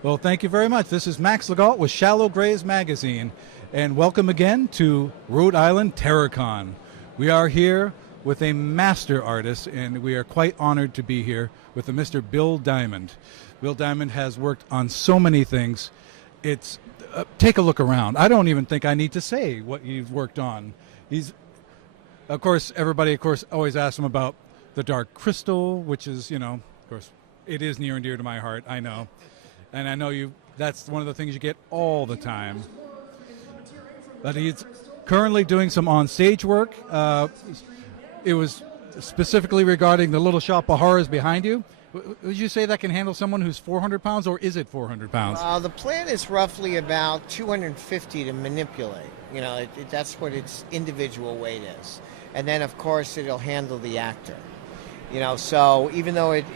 Well, thank you very much. This is Max Legault with Shallow Grays Magazine, and welcome again to Rhode Island TerrorCon. We are here with a master artist, and we are quite honored to be here with a Mr. Bill Diamond. Bill Diamond has worked on so many things. It's take a look around. I don't even think I need to say what you've worked on. He's, of course, everybody, of course, always asks him about the Dark Crystal, which is, of course, it is near and dear to my heart. I know. And I know that's one of the things you get all the time. But he's currently doing some on-stage work. It was specifically regarding the Little Shop of Horrors behind you. Would you say that can handle someone who's 400 pounds, or is it 400 pounds? The plan is roughly about 250 to manipulate. That's what its individual weight is. And then, of course, it'll handle the actor. So even though it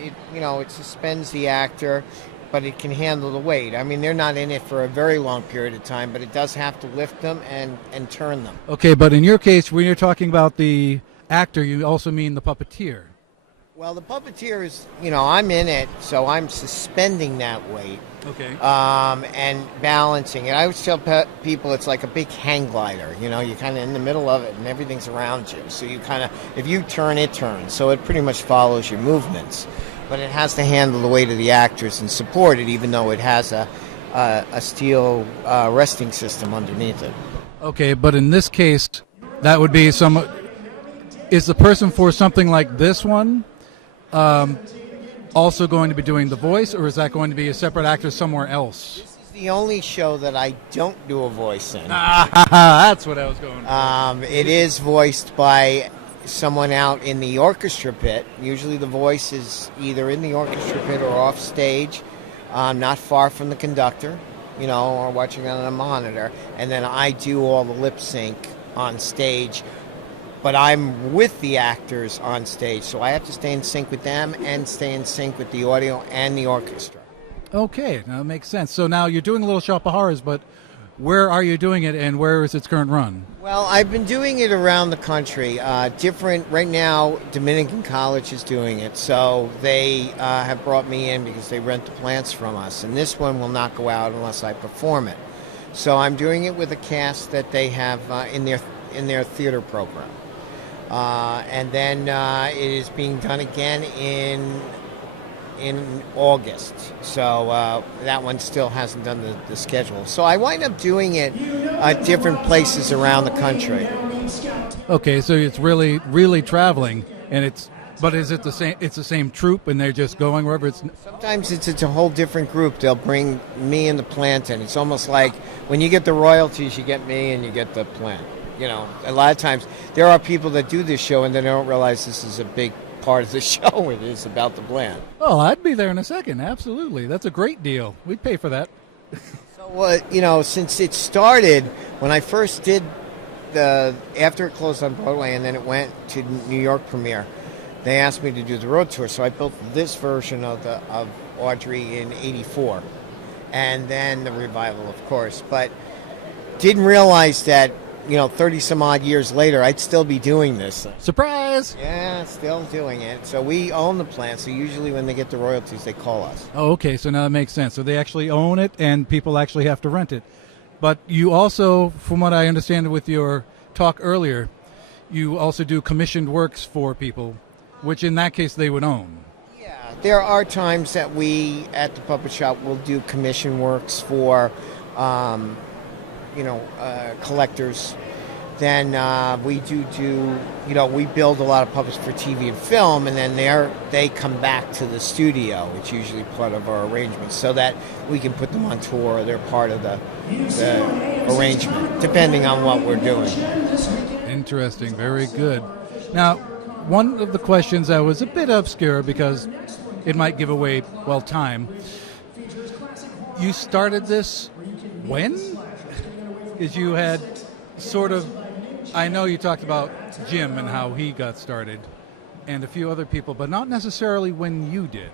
suspends the actor, but it can handle the weight. I mean, they're not in it for a very long period of time, but it does have to lift them and turn them. Okay, but in your case, when you're talking about the actor, you also mean the puppeteer. Well, the puppeteer is, I'm in it, so I'm suspending that weight. Okay. And balancing it. I always tell people it's like a big hang glider. You're kind of in the middle of it, and everything's around you. So you kind of, if you turn, it turns. So it pretty much follows your movements. But it has to handle the weight of the actors and support it, even though it has a steel resting system underneath it. Okay, but in this case, that would be is the person for something like this one also going to be doing the voice, or is that going to be a separate actor somewhere else? This is the only show that I don't do a voice in. That's what I was going for. It is voiced by someone out in the orchestra pit. Usually the voice is either in the orchestra pit or off stage, not far from the conductor, or watching on a monitor. And then I do all the lip sync on stage, but I'm with the actors on stage, so I have to stay in sync with them and stay in sync with the audio and the orchestra. Okay, now that makes sense. So now you're doing Little Shop of Horrors, but where are you doing it, and where is its current run? Well, I've been doing it around the country. Right now, Dominican College is doing it, so they have brought me in because they rent the plants from us, and this one will not go out unless I perform it. So I'm doing it with a cast that they have in their theater program, and then it is being done again in August. So that one still hasn't done the schedule. So I wind up doing it at different places around the country. Okay, so it's really, really traveling, but is it the same? It's the same troupe, and they're just going wherever it's. Sometimes it's a whole different group. They'll bring me and the plant in. It's almost like when you get the royalties, you get me and you get the plant. A lot of times there are people that do this show and they don't realize this is a big part of the show. It is about the plant. Oh, I'd be there in a second. Absolutely. That's a great deal. We'd pay for that. So, since it started, when I first did after it closed on Broadway and then it went to New York premiere, they asked me to do the road tour. So I built this version of Audrey in '84, and then the revival, of course. But didn't realize that 30 some odd years later, I'd still be doing this. Surprise! Yeah, still doing it. So we own the plant, so usually when they get the royalties, they call us. Oh, okay, so now that makes sense. So they actually own it, and people actually have to rent it. But you also, from what I understand with your talk earlier, you also do commissioned works for people, which in that case they would own. Yeah, there are times that we, at the puppet shop, will do commission works for collectors. Then we we build a lot of puppets for TV and film, and then they come back to the studio. It's usually part of our arrangement, so that we can put them on tour. They're part of the arrangement, depending on what we're doing. Interesting, very good. Now, one of the questions that was a bit obscure because it might give away, time. You started this when? Because you had sort of, I know you talked about Jim and how he got started and a few other people, but not necessarily when you did.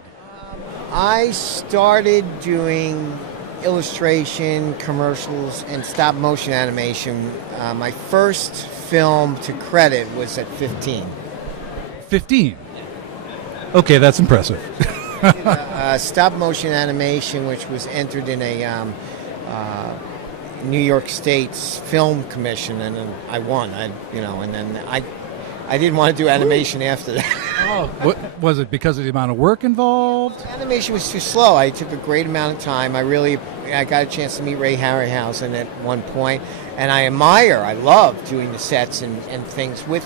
I started doing illustration, commercials, and stop motion animation. My first film to credit was at 15. 15? Okay, that's impressive. Stop motion animation, which was entered in a New York State's film commission, and then I won. And then I didn't want to do animation after that. Oh, what, was it because of the amount of work involved? Animation was too slow. I took a great amount of time. I got a chance to meet Ray Harryhausen at one point, and I love doing the sets and things with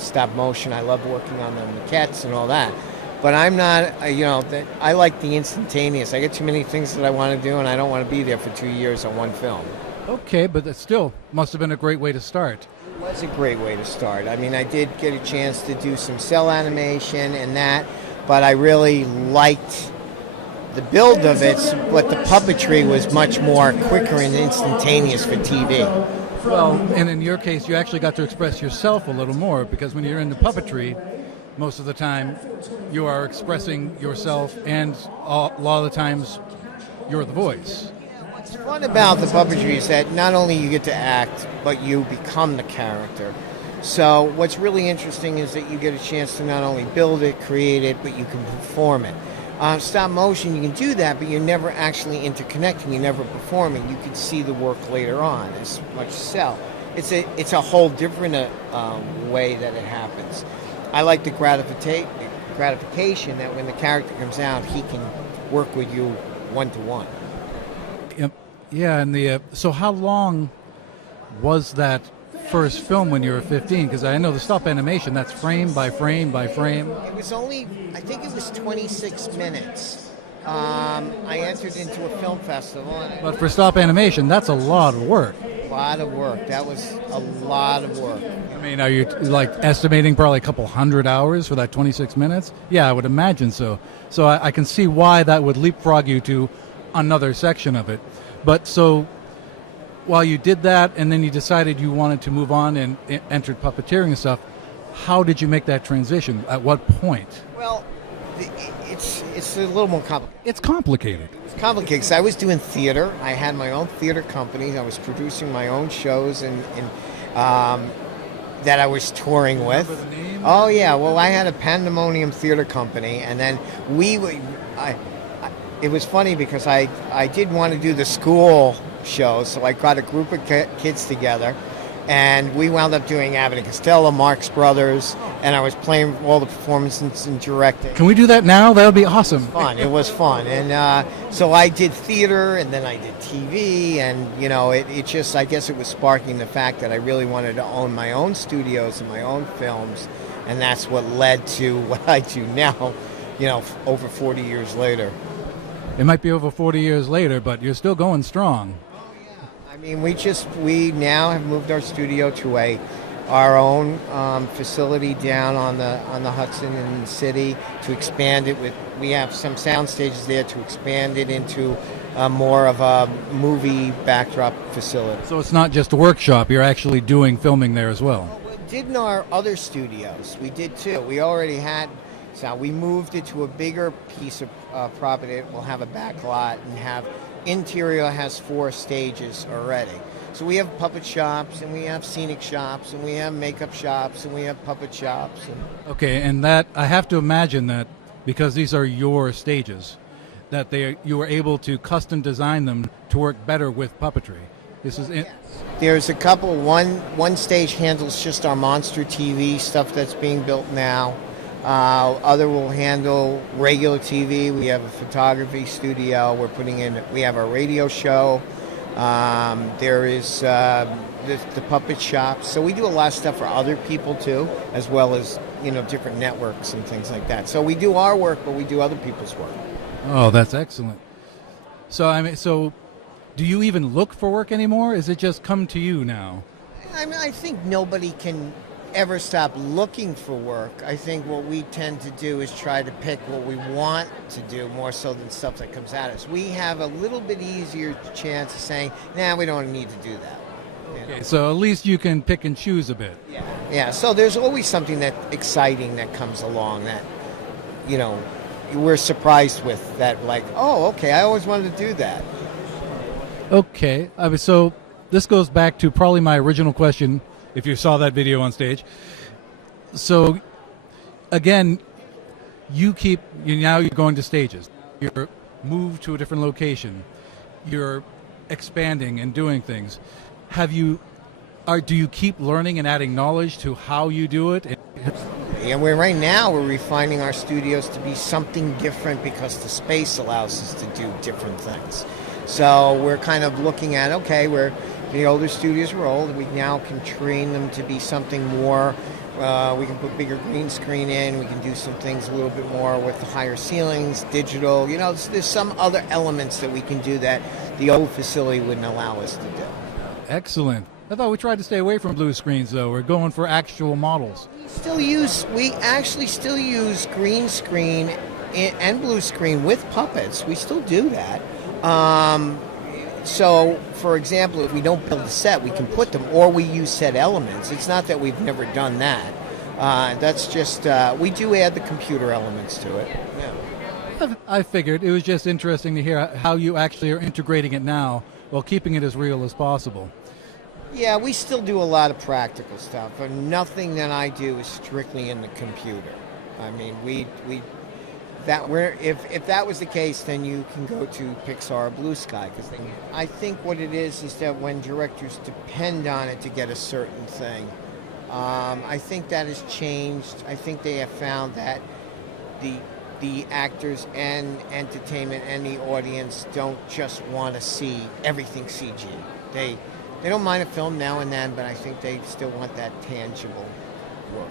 stop motion. I love working on the maquettes and all that. But I'm not, I like the instantaneous. I get too many things that I want to do, and I don't want to be there for 2 years on one film. Okay, but that still must have been a great way to start. It was a great way to start. I mean, I did get a chance to do some cell animation and that, but I really liked the build of it, but the puppetry was much more quicker and instantaneous for TV. Well, and in your case, you actually got to express yourself a little more, because when you're in the puppetry, most of the time you are expressing yourself, and a lot of the times you're the voice. What's fun about the puppetry is that not only you get to act, but you become the character. So what's really interesting is that you get a chance to not only build it, create it, but you can perform it. Stop motion, you can do that, but you're never actually interconnecting, you're never performing. You can see the work later on as much cell. It's a whole different way that it happens. I like the gratification that when the character comes out, he can work with you one-to-one. Yep. Yeah, and so how long was that first film when you were 15? Because I know the stop animation, that's frame by frame by frame. It was I think it was 26 minutes. I entered into a film festival. But for stop animation, that's a lot of work. A lot of work. That was a lot of work. I mean, are you like estimating probably a couple hundred hours for that 26 minutes? Yeah, I would imagine so. So I can see why that would leapfrog you to another section of it. But so while you did that and then you decided you wanted to move on and entered puppeteering and stuff, how did you make that transition? At what point? Well, it's a little more complicated. It's complicated. It's complicated because I was doing theater. I had my own theater company. I was producing my own shows and that I was touring with. Remember the name? Oh yeah, well I had a Pandemonium theater company, and then it was funny because I did want to do the school shows, so I got a group of kids together, and we wound up doing Abbott and Costello, Marx Brothers, and I was playing all the performances and directing. Can we do that now? That would be awesome. It was fun. And so I did theater, and then I did TV, and it just, I guess it was sparking the fact that I really wanted to own my own studios and my own films, and that's what led to what I do now, over 40 years later. It might be over 40 years later, but you're still going strong. Oh yeah. I mean, we now have moved our studio to our own facility down on the Hudson in the city to expand it we have some sound stages there to expand it into more of a movie backdrop facility. So it's not just a workshop, you're actually doing filming there as well. Well, we did in our other studios. We did too. We already had, so we moved it to a bigger piece of property. It will have a back lot and interior has 4 stages already. So we have puppet shops, and we have scenic shops, and we have makeup shops, and we have puppet shops. Okay, and that I have to imagine that because these are your stages, that you were able to custom design them to work better with puppetry. This is yes. There's a couple. One stage handles just our monster TV stuff that's being built now. Other will handle regular TV. We have a photography studio. We have our radio show. There is the puppet shop. So we do a lot of stuff for other people too, as well as different networks and things like that. So we do our work, but we do other people's work. Oh, that's excellent. So do you even look for work anymore? Is it just come to you now? I think nobody can ever stop looking for work. I think what we tend to do is try to pick what we want to do more so than stuff that comes at us. We have a little bit easier chance of saying, nah, we don't need to do that. Okay, so at least you can pick and choose a bit. Yeah, so there's always something that exciting that comes along that, we're surprised with, that like, oh, okay, I always wanted to do that. Okay, so this goes back to probably my original question, if you saw that video on stage. So, again, now you're going to stages. You're moved to a different location. You're expanding and doing things. Do you keep learning and adding knowledge to how you do it? And we're refining our studios to be something different because the space allows us to do different things. So we're kind of looking at, okay, the older studios were old. We now can train them to be something more. We can put bigger green screen in. We can do some things a little bit more with the higher ceilings, digital. There's some other elements that we can do that the old facility wouldn't allow us to do. Excellent. I thought we tried to stay away from blue screens, though. We're going for actual models. We actually still use green screen and blue screen with puppets. We still do that. So, for example, if we don't build a set, we can put them, or we use set elements. It's not that we've never done that. That's just, we do add the computer elements to it. Yeah. I figured it was just interesting to hear how you actually are integrating it now while keeping it as real as possible. Yeah, we still do a lot of practical stuff, but nothing that I do is strictly in the computer. I mean, if that was the case, then you can go to Pixar or Blue Sky, because I think what it is that when directors depend on it to get a certain thing, I think that has changed. I think they have found that the actors and entertainment and the audience don't just want to see everything CG. They don't mind a film now and then, but I think they still want that tangible work.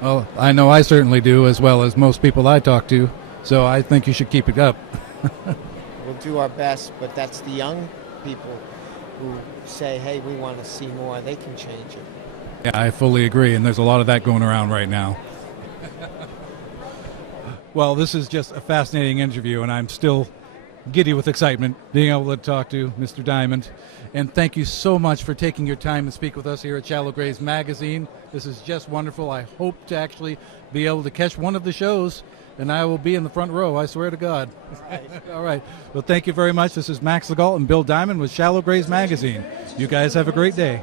Well, I know I certainly do, as well as most people I talk to, so I think you should keep it up. We'll do our best, but that's the young people who say, hey, we want to see more. They can change it. Yeah, I fully agree, and there's a lot of that going around right now. Well, this is just a fascinating interview, and I'm still giddy with excitement being able to talk to Mr. Diamond. And thank you so much for taking your time to speak with us here at Shallow Grays Magazine. This is just wonderful. I hope to actually be able to catch one of the shows, and I will be in the front row, I swear to God. All right. Well, thank you very much. This is Max Legault and Bill Diamond with Shallow Grays Magazine. You guys have a great day.